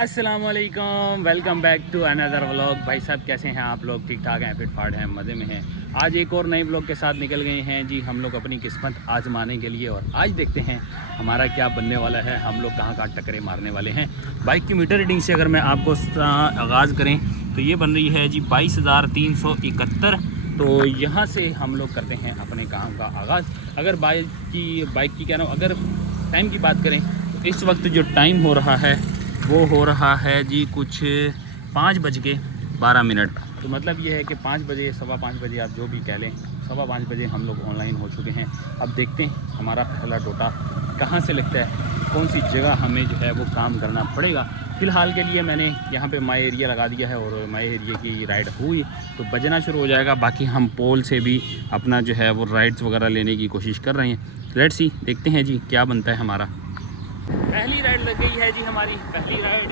अस्सलाम वालेकुम, welcome back to another vlog. भाई साहब कैसे हैं आप लोग? ठीक ठाक हैं, फिट फाट हैं, मज़े में हैं। आज एक और नए व्लॉग के साथ निकल गए हैं जी हम लोग अपनी किस्मत आजमाने के लिए। और आज देखते हैं हमारा क्या बनने वाला है, हम लोग कहाँ टक्करें मारने वाले हैं। बाइक की मीटर रीडिंग से अगर मैं आपको आगाज़ करें तो ये बन रही है जी 22,371। तो यहाँ से हम लोग करते हैं अपने काम का आगाज़। अगर बाइक की कह रहा हूँ, अगर टाइम की बात करें तो इस वक्त जो टाइम हो रहा है वो हो रहा है जी कुछ 5:12। तो मतलब ये है कि 5 बजे, 5:15 बजे, आप जो भी कह लें, 5:15 बजे हम लोग ऑनलाइन हो चुके हैं। अब देखते हैं हमारा पहला टोटा कहाँ से लगता है, कौन सी जगह हमें जो है वो काम करना पड़ेगा। फ़िलहाल के लिए मैंने यहाँ पे माई एरिया लगा दिया है और माई एरिया की राइड हुई तो बजना शुरू हो जाएगा। बाकी हम पोल से भी अपना जो है वो राइड्स वगैरह लेने की कोशिश कर रहे हैं। लेट्स सी, देखते हैं जी क्या बनता है हमारा। पहली राइड लग गई है जी हमारी। पहली राइड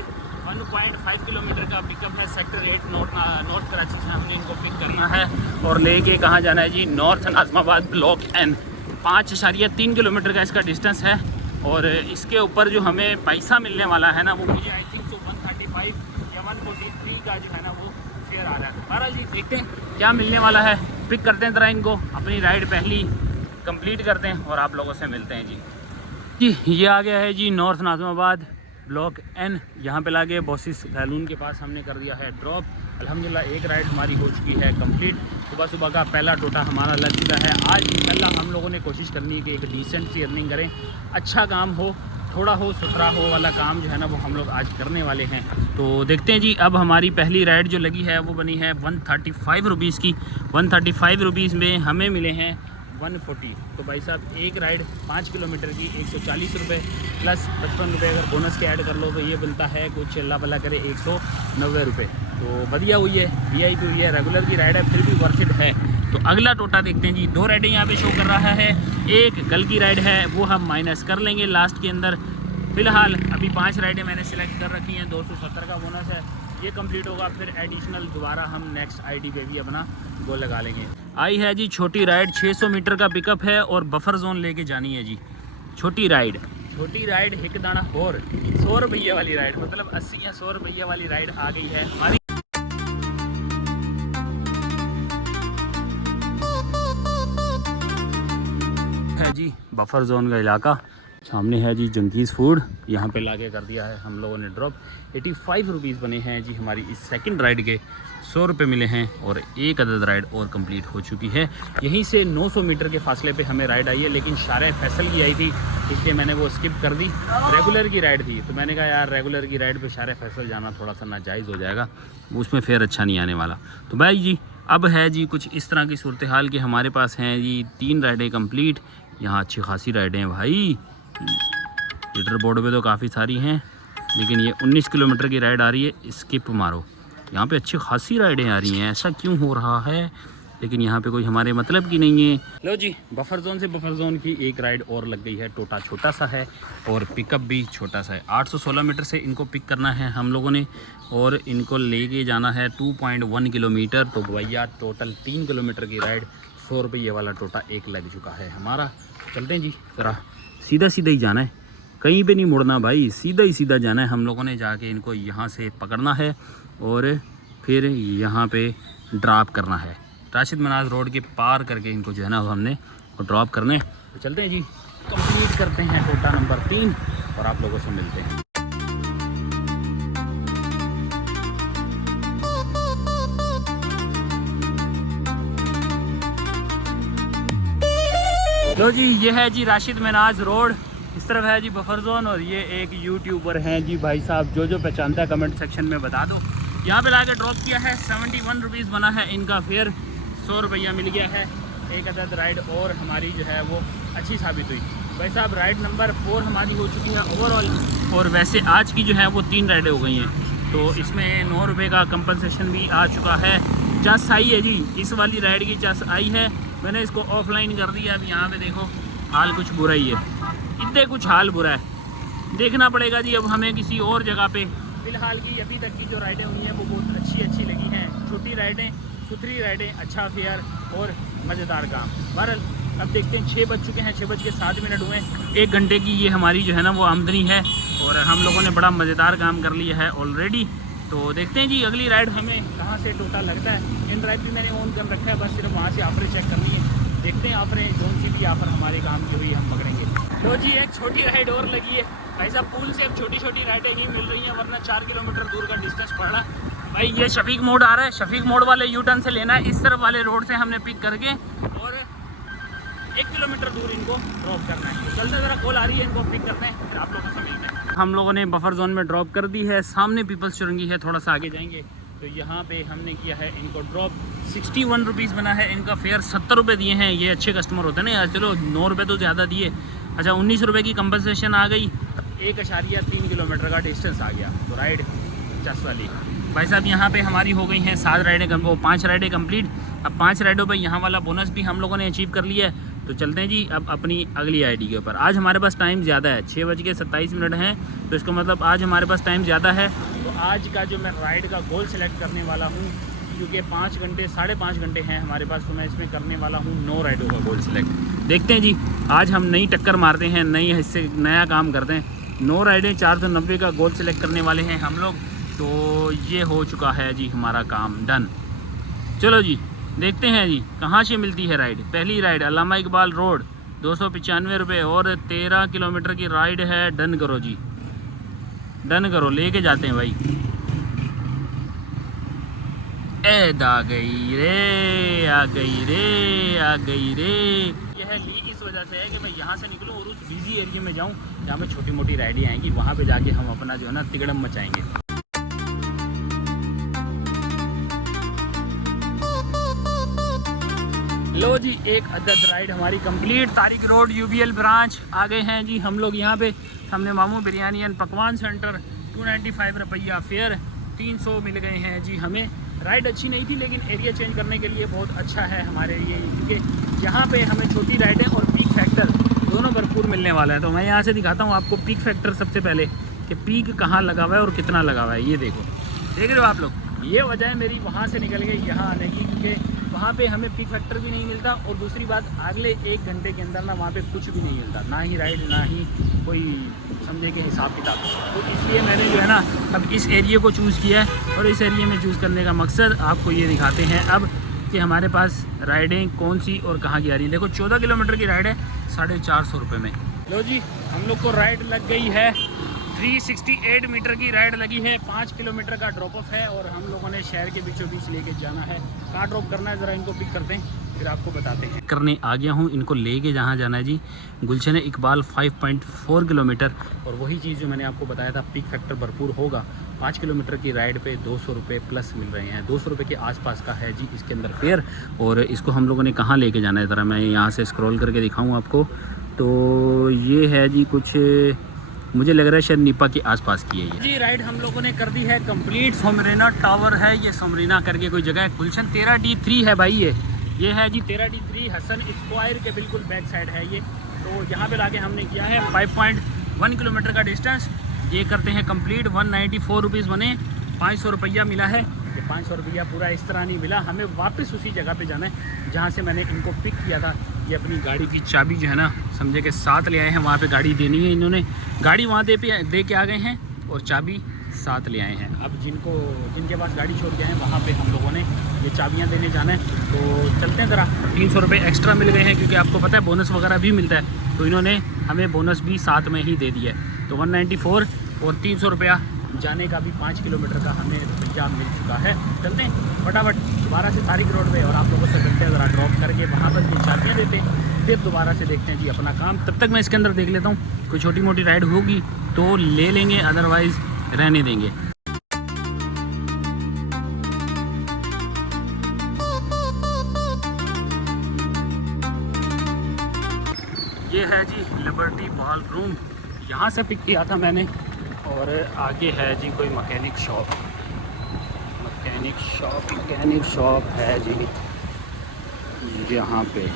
1.5 किलोमीटर का पिकअप है। सेक्टर 8 नॉर्थ कराची से हमने इनको पिक करना है और लेके कहाँ जाना है जी, north Nazimabad block N। 5.3 kilometre का इसका डिस्टेंस है और इसके ऊपर जो हमें पैसा मिलने वाला है ना वो मुझे आई थिंक 135 या 143 का जो है ना वो शेयर आ रहा है। बहरहाल जी देखते हैं क्या मिलने वाला है। पिक करते हैं ज़रा इनको, अपनी राइड पहली कंप्लीट करते हैं और आप लोगों से मिलते हैं जी। ये आ गया है जी नॉर्थ नाज़िमाबाद ब्लॉक N। यहाँ पे लाके बॉसिस सैलून के पास हमने कर दिया है ड्रॉप। अल्हम्दुलिल्लाह एक राइड हमारी हो चुकी है कंप्लीट। सुबह सुबह का पहला टोटा हमारा लग चुका है। आज इंशाल्लाह हम लोगों ने कोशिश करनी है कि एक डिसेंट सी अर्निंग करें, अच्छा काम हो, थोड़ा हो, सुथरा हो वाला काम जो है ना वो हम लोग आज करने वाले हैं। तो देखते हैं जी। अब हमारी पहली राइड जो लगी है वो बनी है 135 रुपीज़ की। 135 रुपीज़ में हमें मिले हैं 140। तो भाई साहब एक राइड 5 किलोमीटर की 140 रुपये प्लस 55 रुपये अगर बोनस के ऐड कर लो तो ये बनता है कुछ अल्लाह भला करे 190 रुपये। तो बढ़िया हुई है, VIP हुई है, रेगुलर की राइड है फिर भी वर्थ इट है। तो अगला टोटा देखते हैं जी। 2 राइडें यहाँ पे शो कर रहा है, एक कल की राइड है वो हम माइनस कर लेंगे लास्ट के अंदर। फ़िलहाल अभी 5 राइडें मैंने सिलेक्ट कर रखी हैं, 270 का बोनस है, ये कंप्लीट होगा फिर एडिशनल दोबारा हम नेक्स्ट ID पे भी अपना गोल लगा लेंगे। आई है जी छोटी राइड, 600 मीटर का पिकअप है और बफर जोन लेके जानी है जी। छोटी राइड हिक दाना और 100 रुपये वाली राइड, मतलब 80 या 100 रुपये वाली राइड आ गई है हमारी। है जी बफर जोन का इलाका, सामने है जी जंगीज़ फूड। यहाँ पे लाके कर दिया है हम लोगों ने ड्रॉप। 85 रुपीज़ बने हैं जी हमारी इस सेकंड राइड के। 100 रुपये मिले हैं और एक अदद राइड और कंप्लीट हो चुकी है। यहीं से 900 मीटर के फासले पे हमें राइड आई है, लेकिन शारे फैसल की आई थी इसलिए मैंने वो स्किप कर दी। रेगुलर की राइड थी तो मैंने कहा यार रेगुलर की राइड पे शारे फैसल जाना थोड़ा सा नाजायज़ हो जाएगा, उसमें फेयर अच्छा नहीं आने वाला। तो भाई जी अब है जी कुछ इस तरह की सूरत हाल कि हमारे पास हैं जी 3 राइडें कम्प्लीट। यहाँ अच्छी खासी राइडें हैं भाई, लीडर बोर्ड पे तो काफ़ी सारी हैं, लेकिन ये 19 किलोमीटर की राइड आ रही है, स्किप मारो। यहाँ पे अच्छी खासी राइडें आ रही हैं, ऐसा क्यों हो रहा है? लेकिन यहाँ पे कोई हमारे मतलब की नहीं है। लो जी बफर जोन से बफर जोन की एक राइड और लग गई है। टोटा छोटा सा है और पिकअप भी छोटा सा है। 816 मीटर से इनको पिक करना है हम लोगों ने और इनको लेके जाना है 2.1 किलोमीटर। तो भैया टोटल 3 किलोमीटर की राइड 100 रुपये वाला टोटा एक लग चुका है हमारा। चलते हैं जी, ज़रा सीधा सीधा ही जाना है, कहीं पे नहीं मुड़ना भाई, सीधा ही सीधा जाना है हम लोगों ने। जाके इनको यहाँ से पकड़ना है और फिर यहाँ पे ड्रॉप करना है। राशिद मनाज रोड के पार करके इनको जो है ना हमने ड्रॉप करने। तो चलते हैं जी, कंप्लीट करते हैं टोटा नंबर 3 और आप लोगों से मिलते हैं। लो जी ये है जी राशिद मनाज रोड, इस तरफ है जी बफर जोन और ये एक यूट्यूबर हैं जी भाई साहब, जो पहचानता है कमेंट सेक्शन में बता दो। यहाँ पे लाकर ड्रॉप किया है, 71 रुपीज़ बना है इनका फेयर, 100 रुपया मिल गया है। एक अदद राइड और हमारी जो है वो अच्छी साबित हुई। भाई साहब राइड नंबर 4 हमारी हो चुकी है ओवरऑल, और वैसे आज की जो है वो 3 राइडें हो गई हैं। तो इसमें 9 रुपये का कंपनसेशन भी आ चुका है। चस आई है जी, इस वाली राइड की चस आई है, मैंने इसको ऑफलाइन कर दिया। अब यहाँ पे देखो हाल कुछ बुरा ही है, इतने कुछ हाल बुरा है, देखना पड़ेगा जी अब हमें किसी और जगह पे। फ़िलहाल की अभी तक की जो राइडें हुई हैं वो बहुत अच्छी लगी हैं। छोटी राइडें, सुथरी राइडें, अच्छा फेयर और मज़ेदार काम। बहरहाल अब देखते हैं 6 बज चुके हैं, 6:07 हुए। 1 घंटे की ये हमारी जो है ना वो आमदनी है और हम लोगों ने बड़ा मज़ेदार काम कर लिया है ऑलरेडी। तो देखते हैं जी अगली राइड हमें कहाँ से टोटल लगता है। इन ड्राइव भी मैंने ऑन कर रखा है, बस सिर्फ वहाँ से ऑफरें चेक करनी है। देखते हैं ऑफरें कौन सी भी ऑफर हमारे काम की हुई हम पकड़ेंगे। तो जी एक छोटी राइड और लगी है भाई साहब, पुल से अब छोटी छोटी राइडें ही मिल रही हैं, वरना 4 किलोमीटर दूर का डिस्टेंस पड़ रहा भाई। ये शफीक मोड़ आ रहा है, शफीक मोड़ वाले यू टर्न से लेना है, इस तरफ वाले रोड से हमने पिक करके और 1 किलोमीटर दूर इनको ड्रॉप करना है। तो चलते ज़रा कॉल आ रही है, इनको पिक करते हैं, फिर आप लोगों से मिलते हैं। हम लोगों ने बफर जोन में ड्रॉप कर दी है, सामने पीपल्स चुरंगी है, थोड़ा सा आगे जाएंगे तो यहाँ पे हमने किया है इनको ड्रॉप। 61 रुपीज़ बना है इनका फेयर, 70 रुपये दिए हैं। ये अच्छे कस्टमर होते हैं ना यार, चलो 9 रुपये तो ज़्यादा दिए। अच्छा 19 रुपये की कंपनसेशन आ गई, 1.3 किलोमीटर का डिस्टेंस आ गया। तो राइड 50 वाली भाई साहब यहाँ पे हमारी हो गई हैं 7 राइडें, वो 5 राइडें कंप्लीट। अब 5 राइडों पे यहाँ वाला बोनस भी हम लोगों ने अचीव कर लिया है। तो चलते हैं जी अब अपनी अगली आईडी के ऊपर। आज हमारे पास टाइम ज़्यादा है, 6:27 हैं, तो इसका मतलब आज हमारे पास टाइम ज़्यादा है। तो आज का जो मैं राइड का गोल सेलेक्ट करने वाला हूँ, क्योंकि 5 घंटे 5.5 घंटे हैं हमारे पास, तो मैं इसमें करने वाला हूँ 9 राइडों का गोल सेलेक्ट। देखते हैं जी आज हम नई टक्कर मारते हैं, नई हिस्से नया काम करते हैं। 9 राइडें 490 का गोल सेलेक्ट करने वाले हैं हम लोग। तो ये हो चुका है जी हमारा काम डन। चलो जी देखते हैं जी कहाँ से मिलती है राइड। पहली राइड अल्लामा इकबाल रोड 295 रुपये और 13 किलोमीटर की राइड है। डन करो जी, डन करो, लेके जाते हैं भाई। ऐद आ गई रे, आ गई रे, आ गई रे। यह ली इस वजह से है कि मैं यहाँ से निकलूँ और उस बिजी एरिया में जाऊँ जहाँ पे छोटी मोटी राइडें आएंगी, वहाँ पे जाके हम अपना जो है ना तिगड़म मचाएंगे। लो जी एक अदद राइड हमारी complete. Tariq road UBL branch आ गए हैं जी हम लोग। यहाँ पे हमने मामू बिरयानी एंड पकवान सेंटर 295 रुपया फेयर, 300 मिल गए हैं जी हमें। राइड अच्छी नहीं थी लेकिन एरिया चेंज करने के लिए बहुत अच्छा है हमारे लिए, क्योंकि यहाँ पे हमें छोटी राइडें और पीक फैक्टर दोनों भरपूर मिलने वाला है। तो मैं यहाँ से दिखाता हूँ आपको पीक फैक्टर सबसे पहले कि पीक कहाँ लगा हुआ है और कितना लगा हुआ है। ये देखो, देख रहे हो आप लोग। ये वजह है मेरी वहाँ से निकल गई यहाँ आने की, क्योंकि वहाँ पे हमें पीक फैक्टर भी नहीं मिलता और दूसरी बात अगले 1 घंटे के अंदर ना वहाँ पे कुछ भी नहीं मिलता, ना ही राइड ना ही कोई समझे के हिसाब किताब। तो इसलिए मैंने जो है ना अब इस एरिया को चूज़ किया है और इस एरिया में चूज़ करने का मकसद आपको ये दिखाते हैं अब कि हमारे पास राइडें कौन सी और कहाँ की आ रही है। देखो 14 किलोमीटर की राइड है 450 रुपये में। लो जी हम लोग को राइड लग गई है 368 मीटर की राइड लगी है, 5 किलोमीटर का ड्रॉप ऑफ है और हम लोगों ने शहर के बीचों बीच लेके जाना है। कहाँ ड्रॉप करना है ज़रा इनको पिक करते हैं फिर आपको बताते हैं। करने आ गया हूँ इनको लेके जहाँ जाना है जी, गुलशन इकबाल 5.4 किलोमीटर। और वही चीज़ जो मैंने आपको बताया था, पिक फैक्टर भरपूर होगा। 5 किलोमीटर की राइड पे 200 रुपये प्लस मिल रहे हैं, 200 रुपये के आसपास का है जी इसके अंदर फेयर। और इसको हम लोगों ने कहाँ लेके जाना है ज़रा मैं यहाँ से स्क्रॉल करके दिखाऊँ आपको। तो ये है जी कुछ, मुझे लग रहा है शायद निपा के आसपास की है जी। राइड हम लोगों ने कर दी है कंप्लीट। सोमरीना टावर है ये, सोमरीना करके कोई जगह है। गुलशन 13D3 है भाई, ये है जी 13D3 हसन स्क्वायर के बिल्कुल बैक साइड है ये। तो यहाँ पे लाके हमने किया है 5.1 किलोमीटर का डिस्टेंस। ये करते हैं कंप्लीट। 194 रुपीज़ बने, 500 रुपया मिला है। ये 500 रुपया पूरा इस तरह नहीं मिला, हमें वापस उसी जगह पे जाना है जहाँ से मैंने इनको पिक किया था। ये अपनी गाड़ी की चाबी जो है ना समझे के साथ ले आए हैं, वहाँ पे गाड़ी देनी है इन्होंने। गाड़ी वहाँ दे के आ गए हैं और चाबी साथ ले आए हैं। अब जिनके पास गाड़ी छोड़ गए हैं वहाँ पे हम लोगों ने ये चाबियाँ देने जाना है। तो चलते हैं ज़रा। 300 रुपये एक्स्ट्रा मिल गए हैं क्योंकि आपको पता है बोनस वगैरह भी मिलता है, तो इन्होंने हमें बोनस भी साथ में ही दे दिया है। तो 194 और 300 रुपया जाने का भी 5 किलोमीटर का हमें रुपया मिल चुका है। चलते हैं फटाफट दोबारा से तारिक रोड पे और आप लोगों से मिलते हैं, ज़रा ड्रॉप करके वहाँ पर ये चाबियाँ देते हैं, फिर दोबारा से देखते हैं जी अपना काम। तब तक मैं इसके अंदर देख लेता हूँ, कोई छोटी मोटी राइड होगी तो ले लेंगे, अदरवाइज़ रहने देंगे। ये है जी लिबर्टी बॉल रूम, यहाँ से पिक किया था मैंने। और आगे है जी कोई मैकेनिक शॉप है जी यहाँ पे।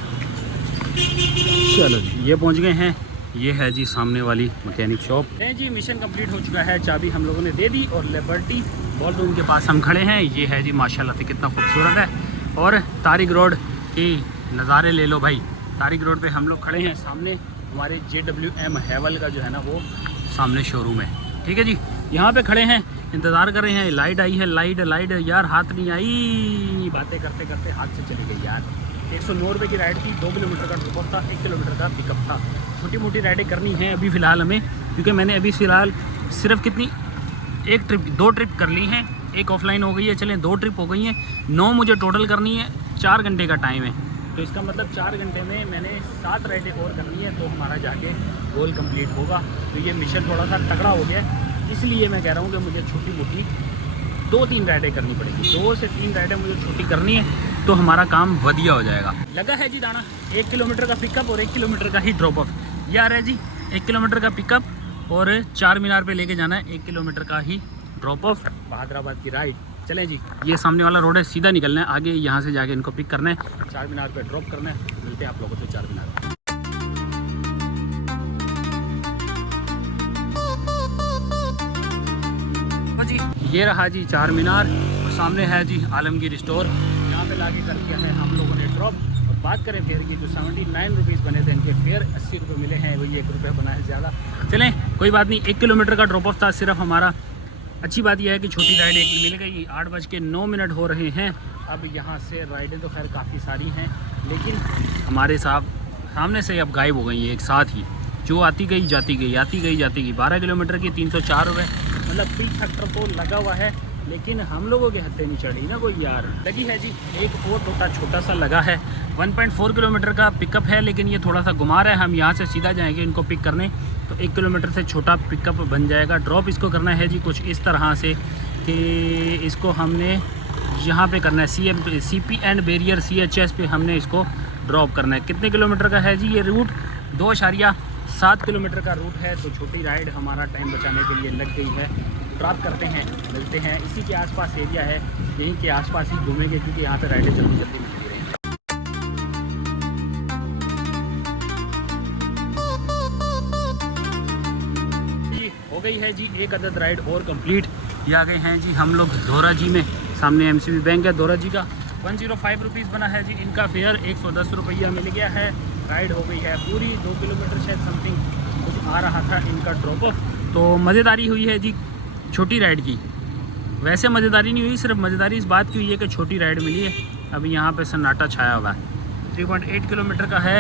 चलो जी ये पहुँच गए हैं, ये है जी सामने वाली मैकेनिक शॉप है जी। मिशन कंप्लीट हो चुका है, चाबी हम लोगों ने दे दी और लिबर्टी बॉल रूम के पास हम खड़े हैं। ये है जी माशाल्लाह से कितना खूबसूरत है। और तारिक रोड की नज़ारे ले लो भाई, तारिक रोड पे हम लोग खड़े हैं। सामने हमारे JWM हैवल का जो है ना वो सामने शोरूम है। ठीक है जी, यहाँ पे खड़े हैं, इंतज़ार कर रहे हैं। लाइट आई है, लाइट यार हाथ नहीं आई, बातें करते करते हाथ से चली गई यार। 109 रुपये की राइड थी, 2 किलोमीटर का ड्रॉप था, 1 किलोमीटर का पिकअप था। छोटी मोटी राइडें करनी हैं अभी फ़िलहाल हमें, क्योंकि मैंने अभी फ़िलहाल सिर्फ कितनी 2 ट्रिप कर ली हैं। एक ऑफलाइन हो गई है, चलें 2 ट्रिप हो गई हैं। 9 मुझे टोटल करनी है, 4 घंटे का टाइम है। तो इसका मतलब 4 घंटे में मैंने 7 राइडें और करनी है, तो हमारा जाके गोल कंप्लीट होगा। तो ये मिशन थोड़ा सा तगड़ा हो गया, इसलिए मैं कह रहा हूँ कि मुझे छोटी मोटी 2-3 राइडें करनी पड़ेगी। 2 से 3 राइडें मुझे छोटी करनी है, तो हमारा काम वधिया हो जाएगा। लगा है जी दाना, 1 किलोमीटर का पिकअप और 1 किलोमीटर का ही ड्रॉप ऑफ। यार है जी 1 किलोमीटर का पिकअप और 4 मीनार पे लेके जाना है, 1 किलोमीटर का ही ड्रॉप ऑफ। बहादुराबाद की राइड चलें जी। ये सामने वाला रोड है, सीधा निकलना है आगे, यहाँ से जाके इनको पिक करना है, 4 मीनार पे ड्रॉप करना है। मिलते हैं आप लोगों से 4 मीनार। जी ये रहा जी 4 मीनार और सामने है जी आलमगीर स्टोर। यहाँ पे लाके कर दिया है हम लोगों ने ड्रॉप। और बात करें फेयर की, जो 79 रुपीज़ बने थे इनके फेयर 80 रुपये मिले हैं, वही 1 रुपया बना है ज़्यादा। चलें कोई बात नहीं, 1 किलोमीटर का ड्रॉप ऑफ था सिर्फ हमारा। अच्छी बात यह है कि छोटी राइड एक मिल गई। 8:09 हो रहे हैं। अब यहाँ से राइडें तो खैर काफ़ी सारी हैं, लेकिन हमारे सामने से अब गायब हो गई हैं एक साथ ही, जो आती गई जाती गई 12 किलोमीटर की 304 रुपये। मतलब पीक फैक्टर तो लगा हुआ है, लेकिन हम लोगों के हत्थे नहीं चढ़ी ना कोई यार। लगी है जी एक और टोटा छोटा सा लगा है, 1.4 किलोमीटर का पिकअप है, लेकिन ये थोड़ा सा घुमा रहा है। हम यहाँ से सीधा जाएंगे इनको पिक करने, तो 1 किलोमीटर से छोटा पिकअप बन जाएगा। ड्रॉप इसको करना है जी कुछ इस तरह से कि इसको हमने यहाँ पे करना है, CP एंड बैरियर CHS पे हमने इसको ड्रॉप करना है। कितने किलोमीटर का है जी ये रूट? 2.7 किलोमीटर का रूट है। तो छोटी राइड हमारा टाइम बचाने के लिए लग गई है। ड्रॉप करते हैं, मिलते हैं। इसी के आसपास एरिया है, यहीं के आसपास ही घूमेंगे, क्योंकि यहाँ पे राइडें जल्दी जल्दी मिलती रहेंगी। जी हो गई है जी एक अदद राइड और कंप्लीट। ये आ गए हैं जी हम लोग धोरा जी में, सामने MCB बैंक है धोरा जी का। 105 रुपीज़ बना है जी इनका फेयर, 110 रुपया मिल गया है। राइड हो गई है पूरी 2 किलोमीटर शायद समथिंग कुछ आ रहा था इनका ड्रॉप ऑफ। तो मज़ेदारी हुई है जी छोटी राइड की। वैसे मज़ेदारी नहीं हुई, सिर्फ मज़ेदारी इस बात की हुई है कि छोटी राइड मिली है। अभी यहाँ पे सन्नाटा छाया हुआ है। 3.8 किलोमीटर का है,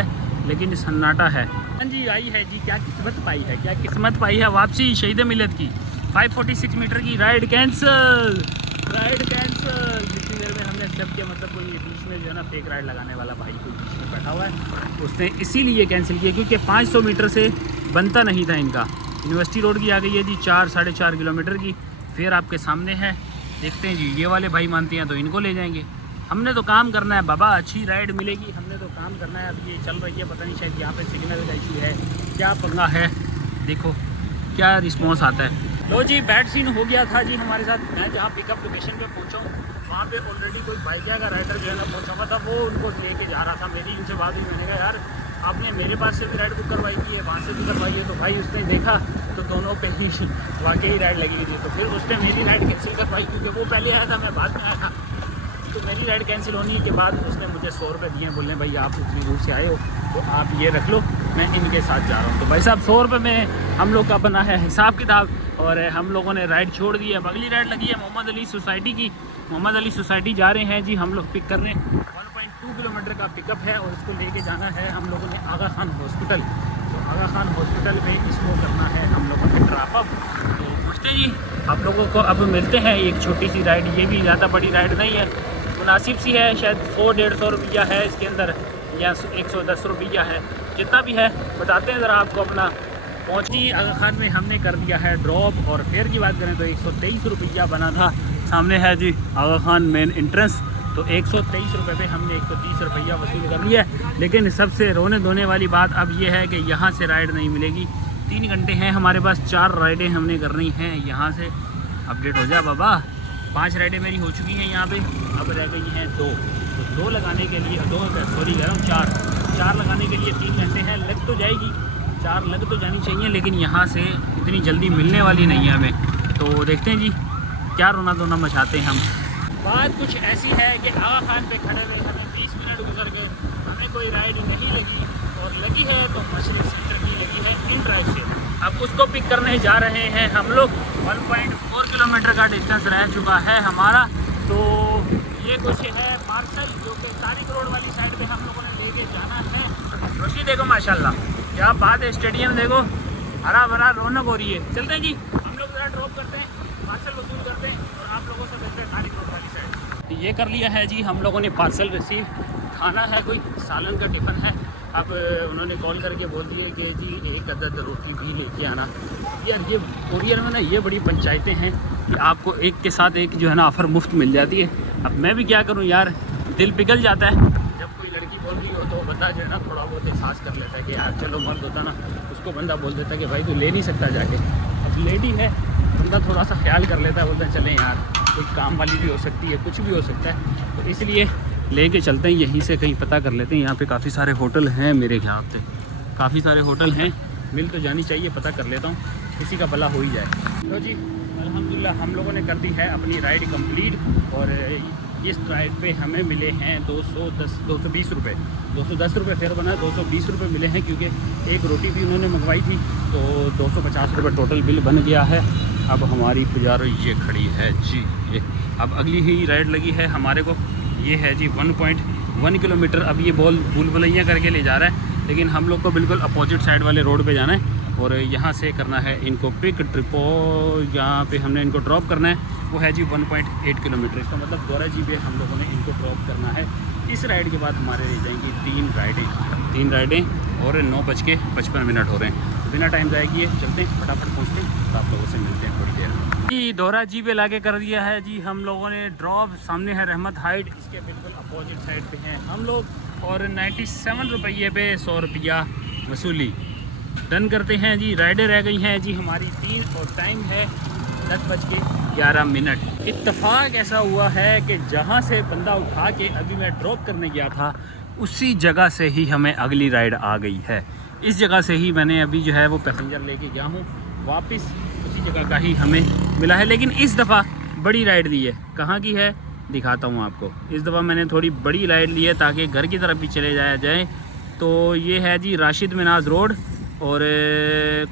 लेकिन सन्नाटा है। हाँ जी आई है जी, क्या किस्मत पाई है, क्या किस्मत पाई है। वापसी शहीद मिलत की 546 मीटर की राइड कैंसिल। जितनी देर में हमने सब के मतलब कोई बीच में जो है ना फेक राइड लगाने वाला भाई कोई बीच में बैठा हुआ है, उसने इसीलिए कैंसिल किया क्योंकि 500 मीटर से बनता नहीं था इनका। यूनिवर्सिटी रोड की आ गई है जी 4-4.5 किलोमीटर की। फिर आपके सामने है, देखते हैं जी ये वाले भाई मानते हैं तो इनको ले जाएंगे। हमने तो काम करना है बाबा, अच्छी राइड मिलेगी, हमने तो काम करना है। अब ये चल रही है, पता नहीं शायद यहाँ पे सिग्नल का इशू है, क्या पंगा है, देखो क्या रिस्पॉन्स आता है। लो जी बैड सीन हो गया था जी हमारे साथ। मैं जहाँ पिकअप लोकेशन पे पहुँचा हूँ, वहाँ पे ऑलरेडी कोई बाइक का राइडर जो है ना पहुँचा हुआ था, वो उनको लेके जा रहा था। मेरी उनसे बात हुई, मैंने कहा यार आपने मेरे पास से भी राइड बुक करवाई थी, वहाँ से भी करवाई है। तो भाई उसने देखा तो दोनों पे ही वाकई राइड लगी हुई थी। तो फिर उसने मेरी राइड कैंसिल करवाई, क्योंकि वो पहले आया था, मैं बाद में आया था। तो मेरी राइड कैंसिल होने के बाद उसने मुझे 100 रुपये दिए, बोले भाई आप इतनी दूर से आए हो तो आप ये रख लो, मैं इनके साथ जा रहा हूँ। तो भाई साहब 100 रुपये में हम लोग का बना है हिसाब किताब, और हम लोगों ने राइड छोड़ दी है। अगली राइड लगी है मोहम्मद अली सोसाइटी की। मोहम्मद अली सोसाइटी जा रहे हैं जी हम लोग पिक करने। 1.2 किलोमीटर का पिकअप है और इसको लेके जाना है हम लोगों ने आगा खान हॉस्पिटल। तो आगा खान हॉस्पिटल में इसको करना है हम लोगों ने ड्रॉप अप। तो पूछते जी आप लोगों को अब मिलते हैं एक छोटी सी राइड, ये भी ज़्यादा बड़ी राइड नहीं है, मुनासिब सी है, शायद 100-150 रुपया है इसके अंदर, या 110 रुपया है, जितना भी है बताते हैं ज़रा आपको अपना। पहुँची आगा खान में हमने कर दिया है ड्रॉप। और फेयर की बात करें तो 123 रुपया बना था। सामने है जी आगा खान मेन एंट्रेंस। तो 123 रुपये पे हमने 130 रुपया वसूल कर लिया। लेकिन सबसे रोने धोने वाली बात अब ये है कि यहाँ से राइड नहीं मिलेगी। 3 घंटे हैं हमारे पास, 4 राइडें हमने करनी हैं यहाँ से। अपडेट हो जाए बाबा, 5 राइडें मेरी हो चुकी हैं यहाँ पे, अब रह गई हैं 2। तो 2 लगाने के लिए 4 लगाने के लिए 3 घंटे हैं। लग तो जाएगी, 4 लग तो जानी चाहिए, लेकिन यहाँ से इतनी जल्दी मिलने वाली नहीं है हमें। तो देखते हैं जी क्या रोना धोना मचाते हैं हम। बात कुछ ऐसी है कि आगा खान पे खड़े हुए हमें 20 मिनट गुजर गए, हमें कोई राइड नहीं लगी। और लगी है तो मछली सेंटर की लगी है इन ड्राइव से। अब उसको पिक करने जा रहे हैं हम लोग। 1.4 किलोमीटर का डिस्टेंस रह चुका है हमारा। तो ये कुछ है पार्सल जो कि तारिक रोड वाली साइड पे हम लोगों ने लेके जाना है। रोशनी देखो माशाल्लाह, क्या बात है, स्टेडियम देखो, हरा भरा रौनक हो रही है। चलते हैं जी, हम लोग ज़रा ड्रॉप करते हैं, पार्सल वसूल करते हैं और आप लोगों से मिलते हैं तारिक रोड वाली साइड। ये कर लिया है जी हम लोगों ने पार्सल रिसीव। खाना है कोई सालन का टिफ़िन है। अब उन्होंने कॉल करके बोल दिए कि जी एक अदद रोटी भी लेके आना। यार ये कोरियर में ना ये बड़ी पंचायतें हैं कि आपको एक के साथ एक जो है ना ऑफ़र मुफ्त मिल जाती है। अब मैं भी क्या करूं यार, दिल पिघल जाता है जब कोई लड़की बोल रही हो तो बंदा जो है ना थोड़ा बहुत एहसास कर लेता है कि यार चलो मर्द होता ना उसको बंदा बोल देता कि भाई तू ले नहीं सकता जाके। अब लेडी है, बंदा थोड़ा सा ख्याल कर लेता है, बोलता है चलें यार कोई काम वाली भी हो सकती है, कुछ भी हो सकता है, तो इसलिए लेके चलते हैं। यहीं से कहीं पता कर लेते हैं। यहाँ पे काफ़ी सारे होटल हैं मेरे ख्याल से, काफ़ी सारे होटल हैं, मिल तो जानी चाहिए। पता कर लेता हूँ, किसी का भला हो ही जाए। तो जी अल्हम्दुलिल्लाह हम लोगों ने कर दी है अपनी राइड कंप्लीट और इस राइड पे हमें मिले हैं 220 रुपये। 210 रुपये फेयर बना, 220 रुपये मिले हैं क्योंकि एक रोटी भी उन्होंने मंगवाई थी। तो 250 रुपये टोटल बिल बन गया है। अब हमारी पुजारो ये खड़ी है जी, ये अब अगली ही राइड लगी है हमारे को। ये है जी 1.1 किलोमीटर। अब ये भूल भुलैया करके ले जा रहा है, लेकिन हम लोग को बिल्कुल अपोजिट साइड वाले रोड पे जाना है और यहाँ से करना है इनको पिक। ट्रिपो यहाँ पे हमने इनको ड्रॉप करना है, वो है जी 1.8 किलोमीटर। इसका मतलब 12 जी पे हम लोगों ने इनको ड्रॉप करना है। इस राइड के बाद हमारे रह जाएंगी 3 राइडें और 9:55 हो रहे हैं। बिना टाइम ज़ाया किए चलते हैं, फटाफट पहुँचते हैं, तो आप लोगों से मिलते हैं थोड़ी देर में। जी दोहरा जी पे लाके कर दिया है जी हम लोगों ने ड्रॉप। सामने है रहमत हाइट, इसके बिल्कुल अपोजिट साइड पे हैं हम लोग और 97 रुपये पे 100 रुपया वसूली। डन करते हैं जी। राइडें रह गई हैं जी हमारी 3 और टाइम है 10:11। इत्तेफाक ऐसा हुआ है कि जहाँ से बंदा उठा के अभी मैं ड्रॉप करने गया था उसी जगह से ही हमें अगली राइड आ गई है। इस जगह से ही मैंने अभी जो है वो पैसेंजर लेके गया हूँ, वापस उसी जगह का ही हमें मिला है। लेकिन इस दफ़ा बड़ी राइड ली है। कहाँ की है दिखाता हूँ आपको। इस दफ़ा मैंने थोड़ी बड़ी राइड ली है ताकि घर की तरफ भी चले जाया जाए। तो ये है जी राशिद मिनाज रोड और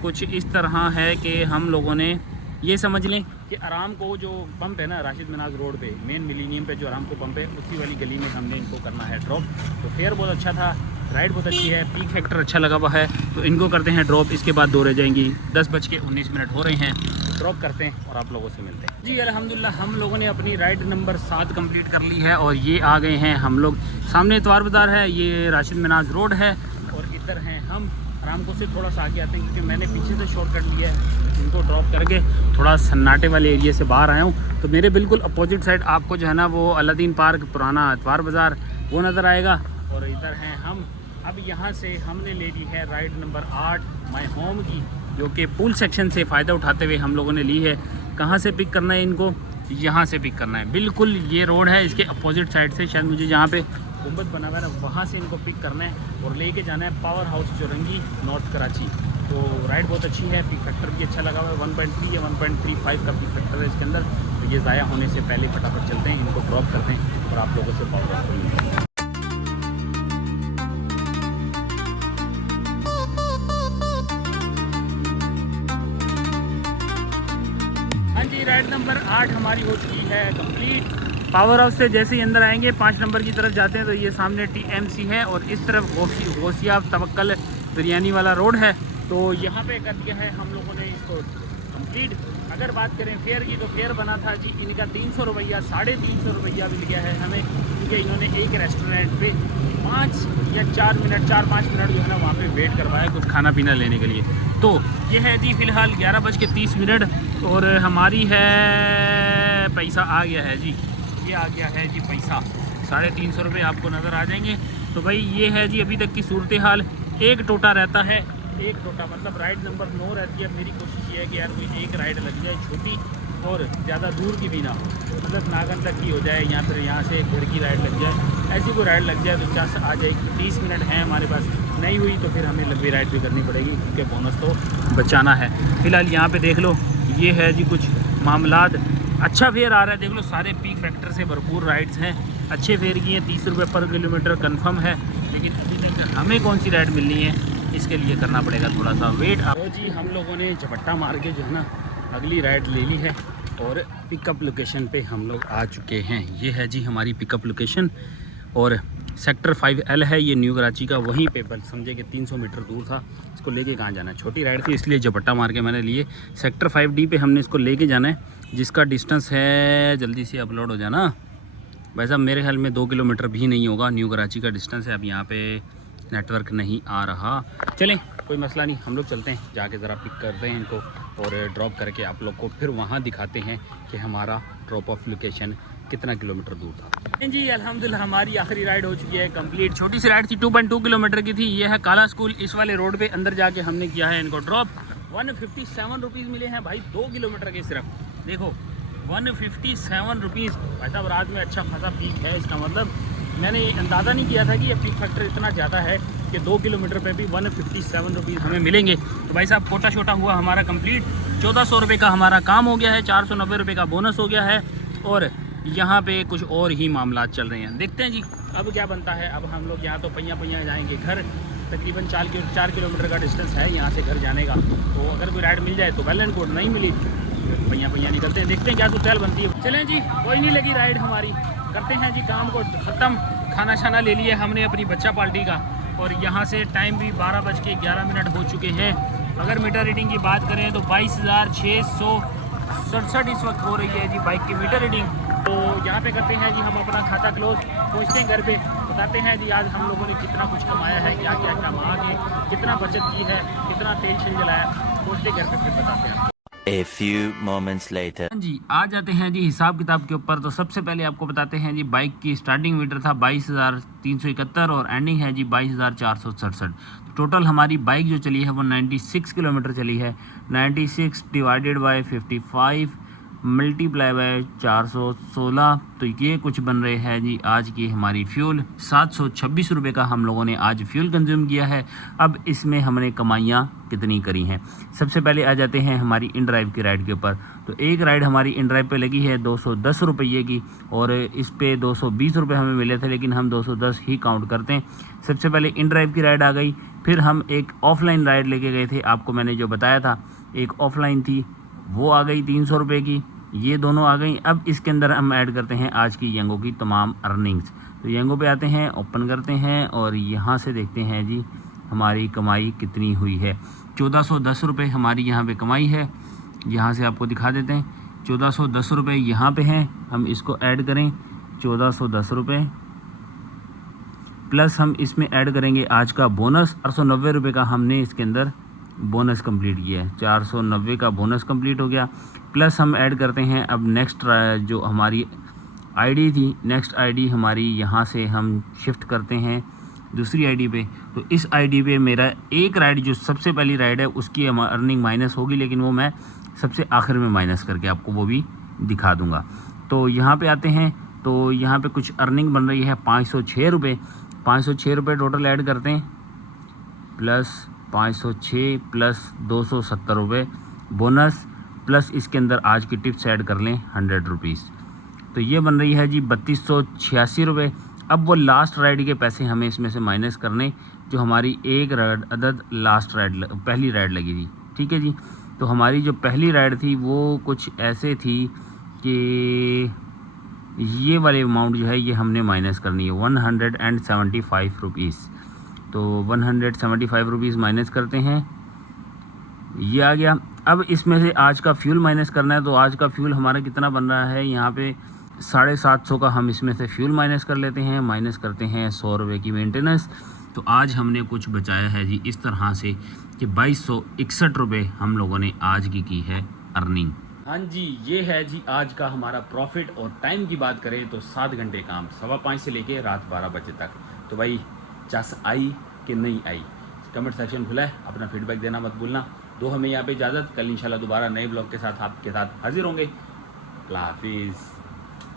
कुछ इस तरह है कि हम लोगों ने ये समझ लें कि आराम को जो पंप है ना राशिद मिनाज रोड पे, मेन मिलीनियम पे जो आराम को पंप है, उसी वाली गली में हमने इनको करना है ड्रॉप। तो फेयर बहुत अच्छा था, राइड बहुत अच्छी है, पीक फैक्टर अच्छा लगा हुआ है। तो इनको करते हैं ड्रॉप, इसके बाद 2 रह जाएंगी। 10:19 हो रहे हैं, तो ड्रॉप करते हैं और आप लोगों से मिलते हैं जी। अल्हम्दुलिल्लाह हम लोगों ने अपनी राइड नंबर 7 कंप्लीट कर ली है और ये आ गए हैं हम लोग। सामने इतवार बाज़ार है, ये राशिद मिनाज रोड है और इधर हैं हम। आरामको से थोड़ा सा आगे आते हैं क्योंकि मैंने पीछे से शॉर्टकट लिया है। इनको ड्रॉप करके थोड़ा सन्नाटे वाले एरिया से बाहर आया हूँ। तो मेरे बिल्कुल अपोजिट साइड आपको जो है ना वो अलादीन पार्क, पुराना इतवार बाज़ार वो नज़र आएगा और इधर हैं हम। अब यहाँ से हमने ले ली है राइड नंबर 8 माय होम की, जो कि पूल सेक्शन से फ़ायदा उठाते हुए हम लोगों ने ली है। कहाँ से पिक करना है इनको? यहाँ से पिक करना है। बिल्कुल ये रोड है, इसके अपोजिट साइड से शायद मुझे जहाँ पे गुंबद बना हुआ है ना वहाँ से इनको पिक करना है और लेके जाना है पावर हाउस चौरंगी, नॉर्थ कराची। तो राइड बहुत अच्छी है, पिक फैक्टर भी अच्छा लगा हुआ है। 1.3 या 1.35 का पिक फैक्टर है इसके अंदर। तो ये ज़ाया होने से पहले फटाफट चलते हैं, इनको ड्रॉप करते हैं और आप लोगों से पावर हाउस पर मिलते हैं। हाँ जी, राइड नंबर 8 हमारी हो चुकी है कंप्लीट। पावर हाउस से जैसे ही अंदर आएंगे 5 नंबर की तरफ जाते हैं तो ये सामने TMC है और इस तरफ गौसिया तवक्कल बिरयानी वाला रोड है। तो यहाँ पे कर दिया है हम लोगों ने इसको कंप्लीट। अगर बात करें फेयर की तो फेयर बना था जी इनका 300 रुपया, 350 रुपया मिल गया है हमें, क्योंकि इन्होंने एक रेस्टोरेंट पे 5 या 4 मिनट 4-5 मिनट जो है ना वहाँ पे वेट करवाया कुछ खाना पीना लेने के लिए। तो ये है जी फ़िलहाल 11:30 और हमारी है पैसा आ गया है जी, ये आ गया है जी पैसा 350 रुपये आपको नज़र आ जाएंगे। तो भाई ये है जी अभी तक की सूरत हाल। एक टोटा रहता है, एक टोटा मतलब राइड नंबर 9 रहती है। मेरी कोशिश ये है कि यार कोई एक राइड लग जाए छोटी और ज़्यादा दूर की भी ना हो, मतलब नागन तक की हो जाए या फिर यहाँ से घर की राइड लग जाए। ऐसी कोई राइड लग जाए तो चांस आ जाएगी। 30 मिनट हैं हमारे पास, नहीं हुई तो फिर हमें लंबी राइड भी करनी पड़ेगी क्योंकि बोनस तो बचाना है। फ़िलहाल यहाँ पे देख लो, ये है जी कुछ मामलात अच्छा फेयर आ रहा है। देख लो सारे पीक फैक्टर से भरपूर राइड्स हैं, अच्छे फेयर की हैं। 30 रुपये पर किलोमीटर कंफर्म है, लेकिन अभी तक हमें कौन सी राइड मिलनी है इसके लिए करना पड़ेगा थोड़ा सा वेट। तो जी हम लोगों ने झपट्टा मार के जो है ना अगली राइड ले ली है और पिकअप लोकेशन पे हम लोग आ चुके हैं। ये है जी हमारी पिकअप लोकेशन और सेक्टर 5L है ये न्यू कराची का। वहीं पे बल समझे कि 300 मीटर दूर था। इसको लेके कहाँ जाना है, छोटी राइड थी इसलिए झपट्टा मार के मैंने लिए। सेक्टर 5D पे हमने इसको लेके जाना है, जिसका डिस्टेंस है, जल्दी से अपलोड हो जाना भाई साहब, मेरे ख्याल में 2 किलोमीटर भी नहीं होगा। न्यू कराची का डिस्टेंस है। अब यहाँ पे नेटवर्क नहीं आ रहा। चलें कोई मसला नहीं, हम लोग चलते हैं, जाके ज़रा पिक करते हैं इनको और ड्रॉप करके आप लोग को फिर वहाँ दिखाते हैं कि हमारा ड्रॉप ऑफ लोकेशन कितना किलोमीटर दूर था। जी अल्हम्दुलिल्लाह हमारी आखिरी राइड हो चुकी है कंप्लीट। छोटी सी राइड थी, 2.2 किलोमीटर की थी। ये है काला स्कूल, इस वाले रोड पे अंदर जाके हमने किया है इनको ड्रॉप। 157 रुपीज़ मिले हैं भाई 2 किलोमीटर के सिर्फ। देखो 157 रुपीज़ भाई साहब, रात में अच्छा खासा पीक है। इसका मतलब मैंने अंदाज़ा नहीं किया था कि ये पीक फैक्टर इतना ज़्यादा है कि 2 किलोमीटर पे भी 157 रुपीज़ हमें मिलेंगे। तो भाई साहब कोटा छोटा हुआ हमारा कंप्लीट। 1400 रुपये का हमारा काम हो गया है, 490 रुपये का बोनस हो गया है और यहाँ पे कुछ और ही मामला चल रहे हैं। देखते हैं जी अब क्या बनता है। अब हम लोग यहाँ तो पैया जाएंगे घर। तकरीबन 4 किलोमीटर का डिस्टेंस है यहाँ से घर जाने का। तो अगर कोई राइड मिल जाए तो वेल एंड गुड, नहीं मिली पैया निकलते हैं, देखते हैं क्या सूरत बनती है। चलें जी कोई नहीं लगी राइड हमारी, करते हैं जी काम को ख़त्म। खाना शाना ले लिया हमने अपनी बच्चा पार्टी का और यहाँ से टाइम भी 12:11 हो चुके हैं। अगर मीटर रीडिंग की बात करें तो 22,667 इस वक्त हो रही है जी बाइक की मीटर रीडिंग। तो यहाँ पे करते हैं जी हम अपना खाता क्लोज, पहुँचते हैं घर पे, बताते हैं जी आज हम लोगों ने कितना कुछ कमाया है, क्या क्या कमा के कितना बचत की है, कितना तेल शिल जलाया। पहुँचते घर पे फिर बताते हैं। A few moments later. जी आ जाते हैं जी हिसाब किताब के ऊपर। तो सबसे पहले आपको बताते हैं जी बाइक की स्टार्टिंग मीटर था 22,371 और एंडिंग है जी 22,467। तो टोटल हमारी बाइक जो चली है वो 96 किलोमीटर चली है। 96 डिवाइडेड बाय 55 मल्टीप्लाई बाय 416, तो ये कुछ बन रहे हैं जी आज की हमारी फ्यूल। 726 रुपये का हम लोगों ने आज फ्यूल कंज्यूम किया है। अब इसमें हमने कमाइयाँ कितनी करी हैं, सबसे पहले आ जाते हैं हमारी इन ड्राइव की राइड के ऊपर। तो एक राइड हमारी इन ड्राइव पे लगी है 210 रुपये की और इस पे 220 रुपये हमें मिले थे, लेकिन हम 210 ही काउंट करते हैं। सबसे पहले इन ड्राइव की राइड आ गई, फिर हम एक ऑफलाइन राइड लेके गए थे, आपको मैंने जो बताया था एक ऑफलाइन थी वो आ गई 300 रुपये की, ये दोनों आ गई। अब इसके अंदर हम ऐड करते हैं आज की यंगो की तमाम अर्निंग्स। तो यंगो पे आते हैं, ओपन करते हैं और यहाँ से देखते हैं जी हमारी कमाई कितनी हुई है। 1410 रुपये हमारी यहाँ पे कमाई है। यहाँ से आपको दिखा देते हैं 1410 रुपये यहाँ पे हैं। हम इसको ऐड करें 1410 रुपये प्लस हम इसमें ऐड करेंगे आज का बोनस 490 रुपये का हमने इसके अंदर बोनस कंप्लीट किया है। 490 का बोनस कंप्लीट हो गया। प्लस हम ऐड करते हैं अब नेक्स्ट जो हमारी आईडी थी, नेक्स्ट आईडी हमारी यहाँ से हम शिफ्ट करते हैं दूसरी आईडी पे। तो इस आईडी पे मेरा एक राइड जो सबसे पहली राइड है उसकी अर्निंग माइनस होगी, लेकिन वो मैं सबसे आखिर में माइनस करके आपको वो भी दिखा दूँगा। तो यहाँ पे आते हैं, तो यहाँ पे कुछ अर्निंग बन रही है 506 रुपये। 506 रुपये टोटल ऐड करते हैं प्लस 506 प्लस 270 रुपये बोनस प्लस इसके अंदर आज की टिप्स ऐड कर लें 100 रुपीज़। तो ये बन रही है जी 3286 रुपये। अब वो लास्ट राइड के पैसे हमें इसमें से माइनस करने, जो हमारी एक अदद लास्ट राइड पहली राइड लगी थी। ठीक है जी, तो हमारी जो पहली राइड थी वो कुछ ऐसे थी कि ये वाले अमाउंट जो है ये हमने माइनस करनी है 175 रुपीज़। तो 175 रुपीज़ माइनस करते हैं, ये आ गया। अब इसमें से आज का फ्यूल माइनस करना है। तो आज का फ्यूल हमारा कितना बन रहा है, यहाँ पे 750 का हम इसमें से फ्यूल माइनस कर लेते हैं। माइनस करते हैं 100 रुपये की मेंटेनेंस। तो आज हमने कुछ बचाया है जी इस तरह से कि 2261 रुपये हम लोगों ने आज की है अर्निंग। हाँ जी, ये है जी आज का हमारा प्रॉफिट। और टाइम की बात करें तो 7 घंटे काम, 5:15 से लेके रात 12 बजे तक। तो भाई चस आई कि नहीं आई, कमेंट सेक्शन खुला है, अपना फीडबैक देना मत भूलना। दो हमें यहाँ पे इजाज़त, कल इंशाल्लाह दोबारा नए ब्लॉग के साथ आपके साथ हाजिर होंगे। अल्लाह हाफिज़।